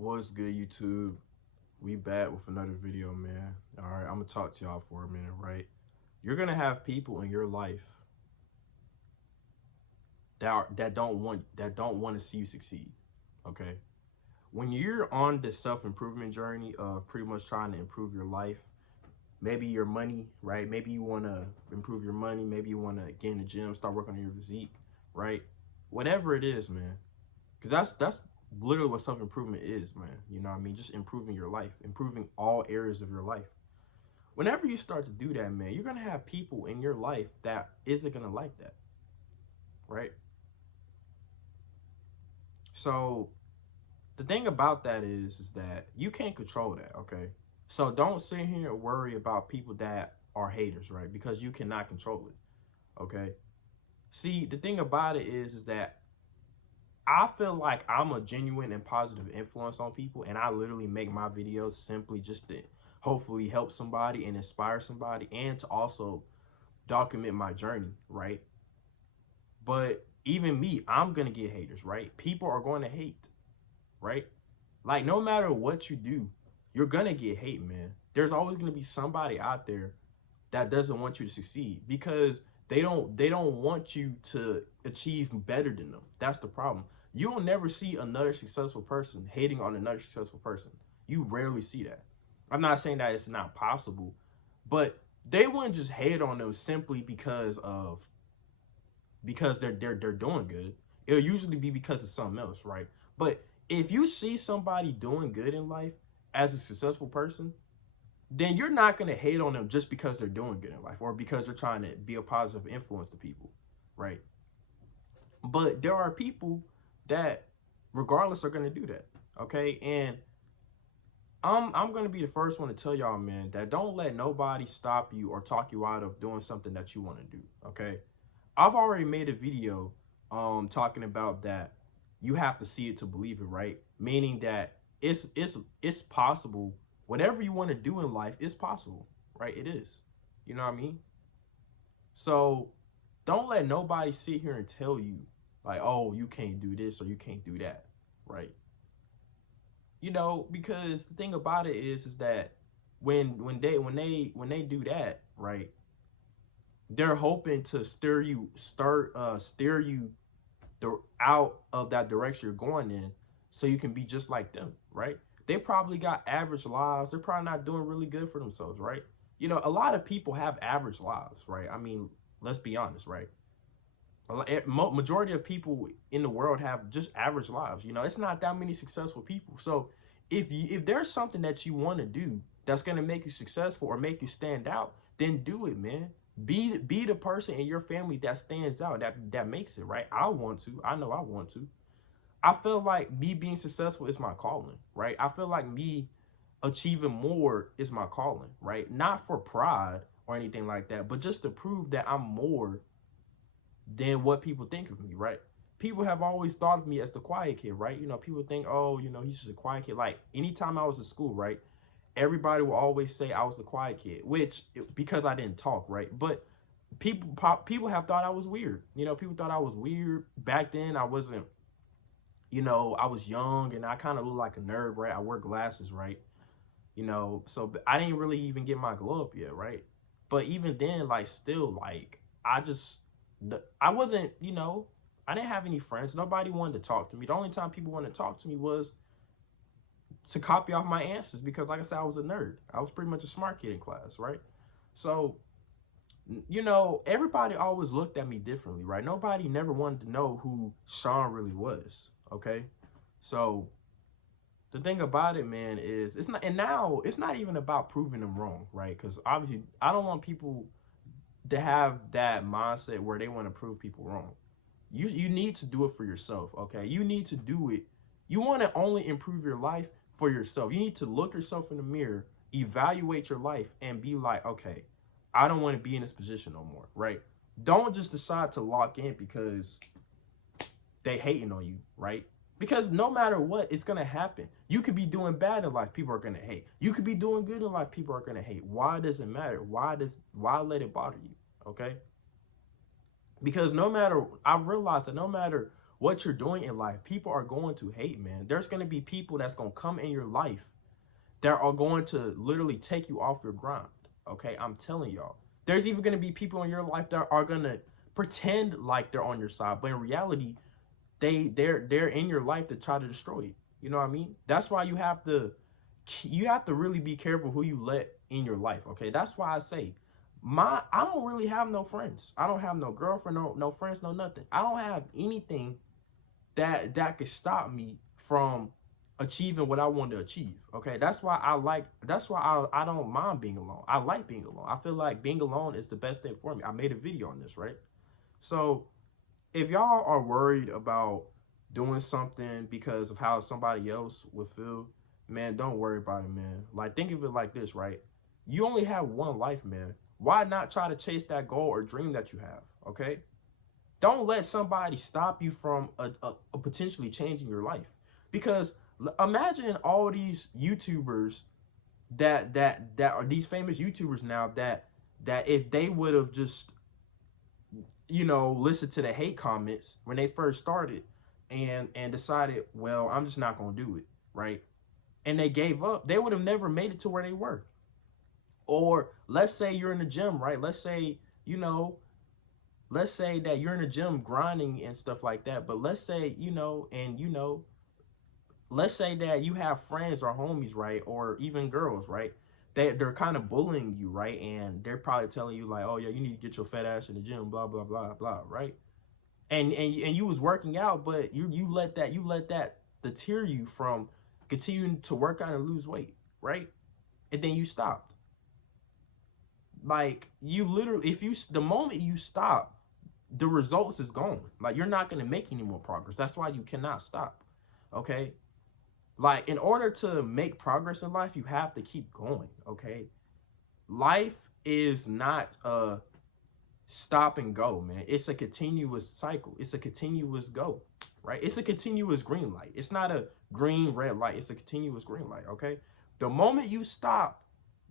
What's good, YouTube? We back with another video, man. All right, I'm gonna talk to y'all for a minute, right? You're gonna have people in your life that don't want to see you succeed. Okay, when you're on the self-improvement journey of pretty much trying to improve your life, maybe your money, right? Maybe you want to improve your money. Maybe you want to get in the gym, start working on your physique, right? Whatever it is, man. Because that's literally what self-improvement is, man. You know what I mean? Just improving your life, improving all areas of your life. Whenever you start to do that, man, you're gonna have people in your life that isn't gonna like that, right? So the thing about that is that you can't control that, okay? So don't sit here and worry about people that are haters, right? Because you cannot control it, okay? See, the thing about it is that I feel like I'm a genuine and positive influence on people, and I literally make my videos simply just to hopefully help somebody and inspire somebody, and to also document my journey, right? But even me, I'm gonna get haters, right? People are going to hate, right? Like no matter what you do, you're gonna get hate, man. There's always gonna be somebody out there that doesn't want you to succeed because they don't want you to achieve better than them. That's the problem. You will never see another successful person hating on another successful person. You rarely see that. I'm not saying that it's not possible, but they wouldn't just hate on them simply because they're doing good. It'll usually be because of something else, right? But if you see somebody doing good in life as a successful person, then you're not going to hate on them just because they're doing good in life or because they're trying to be a positive influence to people, right? But there are people that, regardless, are going to do that, okay? And I'm going to be the first one to tell y'all, man, that don't let nobody stop you or talk you out of doing something that you want to do, okay? I've already made a video talking about that you have to see it to believe it, right? Meaning that it's possible. Whatever you want to do in life is possible, right? It is. You know what I mean? So don't let nobody sit here and tell you like, oh, you can't do this or you can't do that, right? Because the thing about it is that when they do that, right? They're hoping to steer you out of that direction you're going in so you can be just like them, right? They probably got average lives. They're probably not doing really good for themselves, right? A lot of people have average lives, right? I mean, let's be honest, right? Majority of people in the world have just average lives. It's not that many successful people. So if there's something that you want to do that's going to make you successful or make you stand out, then do it, man. Be the person in your family that stands out, that makes it, right? I want to. I know I want to. I feel like me being successful is my calling, right? I feel like me achieving more is my calling, right? Not for pride or anything like that, but just to prove that I'm more than what people think of me, right? People have always thought of me as the quiet kid, right? People think, oh, he's just a quiet kid. Like anytime I was in school, right? Everybody will always say I was the quiet kid, which because I didn't talk, right? But people have thought I was weird. People thought I was weird back then. I wasn't. I was young and I kind of look like a nerd, right? I wear glasses, right? So I didn't really even get my glow up yet, right? But even then, like, still, like, I wasn't, I didn't have any friends. Nobody wanted to talk to me. The only time people wanted to talk to me was to copy off my answers because, like I said, I was a nerd. I was pretty much a smart kid in class, right? So, everybody always looked at me differently, right? Nobody never wanted to know who Sean really was, okay? So, the thing about it, man, is it's not, and now it's not even about proving them wrong, right? Because obviously, I don't want people to have that mindset where they want to prove people wrong. You need to do it for yourself, okay? You need to do it. You want to only improve your life for yourself. You need to look yourself in the mirror, evaluate your life, and be like, okay, I don't want to be in this position no more, right? Don't just decide to lock in because they hating on you, right? Because no matter what, it's gonna happen. You could be doing bad in life, people are gonna hate. You could be doing good in life, people are gonna hate. Why does it matter? Why let it bother you? Okay? Because I've realized that no matter what you're doing in life, people are going to hate, man. There's going to be people that's going to come in your life that are going to literally take you off your grind. Okay, I'm telling y'all. There's even going to be people in your life that are going to pretend like they're on your side, but in reality, they're in your life to try to destroy you. You know what I mean? That's why you have to really be careful who you let in your life. Okay, that's why I say I don't really have no friends. I don't have no girlfriend, no friends, no nothing. I don't have anything that could stop me from achieving what I want to achieve. Okay, that's why I don't mind being alone. I like being alone. I feel like being alone is the best thing for me. I made a video on this, right? So if y'all are worried about doing something because of how somebody else would feel, man, don't worry about it, man. Like, think of it like this, right? You only have one life, man. Why not try to chase that goal or dream that you have? Okay, don't let somebody stop you from a potentially changing your life. Because imagine all these YouTubers that are these famous YouTubers now that if they would have just, you know, listened to the hate comments when they first started and decided, well, I'm just not gonna do it, right? And they gave up, they would have never made it to where they were. Or let's say you're in the gym, right? Let's say, you know, let's say that you're in the gym grinding and stuff like that. But let's say, let's say that you have friends or homies, right? Or even girls, right? They're kind of bullying you, right? And they're probably telling you like, oh yeah, you need to get your fat ass in the gym, blah, blah, blah, blah, right? And you was working out, but you let that deter you from continuing to work out and lose weight, right? And then you stopped. Like, you literally, the moment you stop, the results is gone. Like, you're not going to make any more progress. That's why you cannot stop. Okay. Like, in order to make progress in life, you have to keep going. Okay. Life is not a stop and go, man. It's a continuous cycle. It's a continuous go, right? It's a continuous green light. It's not a green, red light. It's a continuous green light. Okay. The moment you stop,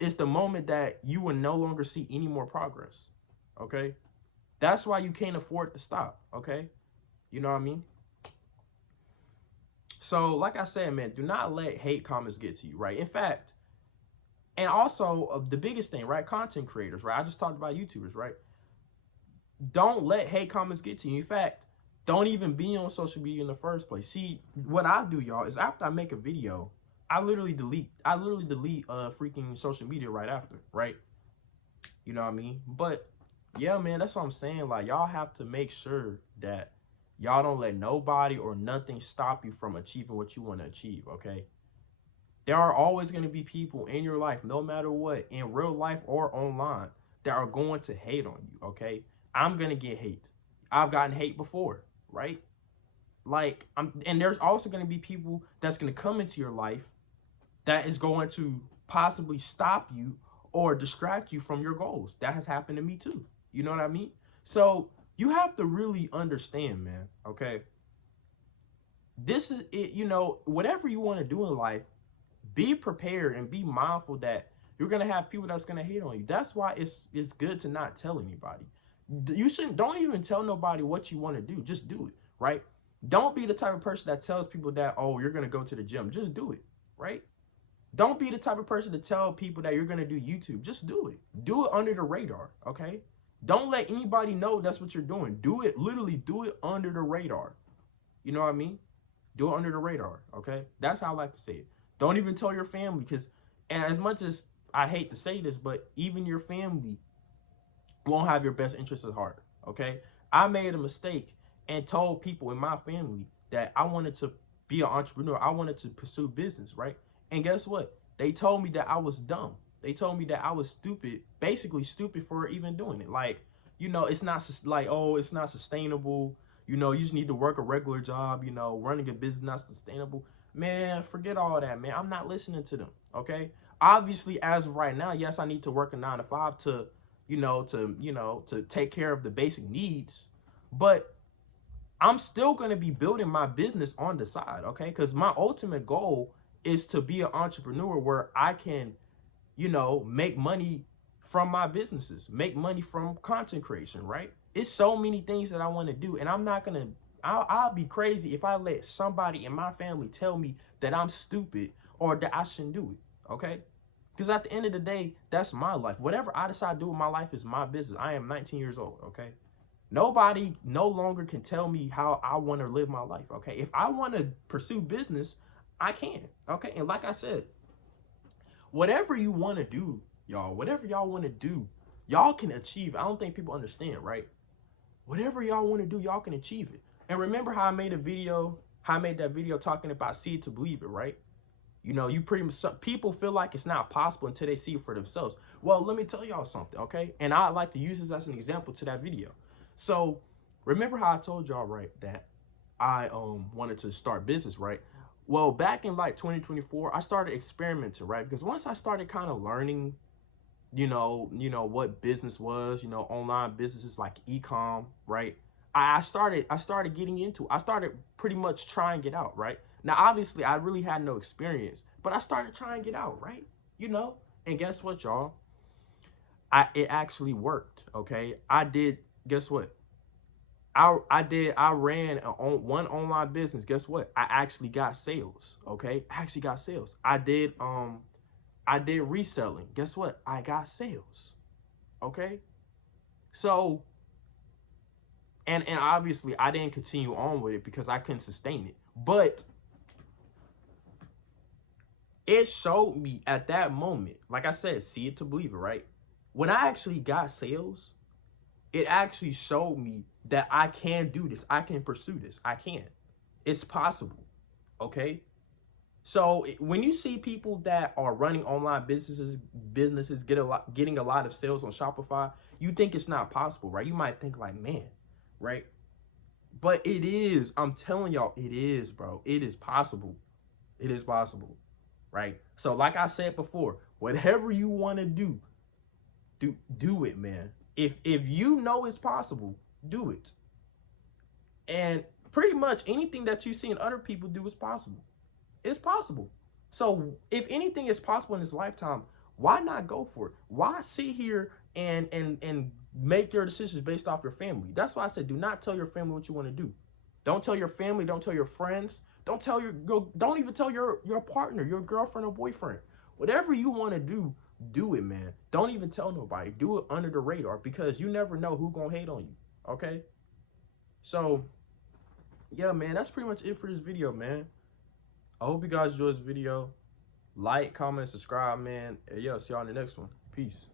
it's the moment that you will no longer see any more progress. Okay. That's why you can't afford to stop. Okay. You know what I mean? So, like I said, man, do not let hate comments get to you, right? In fact, and also the biggest thing, right? Content creators, right? I just talked about YouTubers, right? Don't let hate comments get to you. In fact, don't even be on social media in the first place. See, what I do, y'all, is after I make a video, I literally delete freaking social media right after, right? You know what I mean? But yeah, man, that's what I'm saying. Like, y'all have to make sure that y'all don't let nobody or nothing stop you from achieving what you want to achieve, okay? There are always going to be people in your life, no matter what, in real life or online, that are going to hate on you, okay? I'm going to get hate. I've gotten hate before, right? Like, and there's also going to be people that's going to come into your life that is going to possibly stop you or distract you from your goals. That has happened to me too. You know what I mean? So you have to really understand, man, okay? This is it, you know, whatever you want to do in life, be prepared and be mindful that you're going to have people that's going to hate on you. That's why it's good to not tell anybody. Don't even tell nobody what you want to do. Just do it, right? Don't be the type of person that tells people that, oh, you're going to go to the gym. Just do it, right? Don't be the type of person to tell people that you're going to do YouTube. Just do it. Do it under the radar, okay? Don't let anybody know that's what you're doing. Do it, literally do it under the radar. You know what I mean? Do it under the radar, okay? That's how I like to say it. Don't even tell your family, because, and as much as I hate to say this, but even your family won't have your best interests at heart, okay? I made a mistake and told people in my family that I wanted to be an entrepreneur. I wanted to pursue business, right? And guess what? They told me that I was dumb. They told me that I was stupid, basically stupid for even doing it. Like, you know, it's not like, oh, it's not sustainable. You know, you just need to work a regular job. You know, running a business not sustainable. Man, forget all that, man. I'm not listening to them, okay? Obviously, as of right now, yes, I need to work a 9 to 5 to take care of the basic needs. But I'm still going to be building my business on the side, okay? Because my ultimate goal is to be an entrepreneur where I can, you know, make money from my businesses, make money from content creation, right? It's so many things that I want to do, and I'm not going to I'll be crazy if I let somebody in my family tell me that I'm stupid or that I shouldn't do it. Okay? Because at the end of the day, that's my life. Whatever I decide to do with my life is my business. I am 19 years old. Okay? Nobody no longer can tell me how I want to live my life. Okay? If I want to pursue business, I can. Okay? And like I said, whatever you want to do, y'all, whatever y'all want to do, y'all can achieve. I don't think people understand, right? Whatever y'all want to do, y'all can achieve it. And remember how I made that video talking about see it to believe it, right? You know, you pretty much, people feel like it's not possible until they see it for themselves. Well, let me tell y'all something, okay? And I'd like to use this as an example to that video. So remember how I told y'all, right, that I wanted to start business, right? Well, back in like 2024, I started experimenting, right? Because once I started kind of learning, you know what business was, online businesses like e-com, right? I started getting into it. I started pretty much trying it out, right? Now, obviously, I really had no experience, but I started trying it out, right? And guess what, y'all? It actually worked, okay? I did, guess what? I ran one online business. Guess what? I actually got sales, okay? I actually got sales. I did reselling. Guess what? I got sales. Okay? So, and obviously I didn't continue on with it because I couldn't sustain it. But it showed me at that moment, like I said, see it to believe it, right? When I actually got sales, it actually showed me that I can do this. I can pursue this. I can. It's possible. Okay? So when you see people that are running online businesses getting a lot of sales on Shopify, you think it's not possible, right? You might think like, man, right? But it is. I'm telling y'all, it is, bro. It is possible. It is possible, right? So like I said before, whatever you want to do it, man. If you know it's possible, do it. And pretty much anything that you see in other people do is possible. It's possible. So if anything is possible in this lifetime, why not go for it? Why sit here and make your decisions based off your family? That's why I said, do not tell your family what you want to do. Don't tell your family. Don't tell your friends. Don't even tell your partner, your girlfriend or boyfriend. Whatever you want to do it, man. Don't even tell nobody. Do it under the radar because you never know who's gonna hate on you. Okay. So yeah, man, that's pretty much it for this video, man. I hope you guys enjoyed this video. Like, comment, subscribe, man. And yeah, see y'all in the next one. Peace.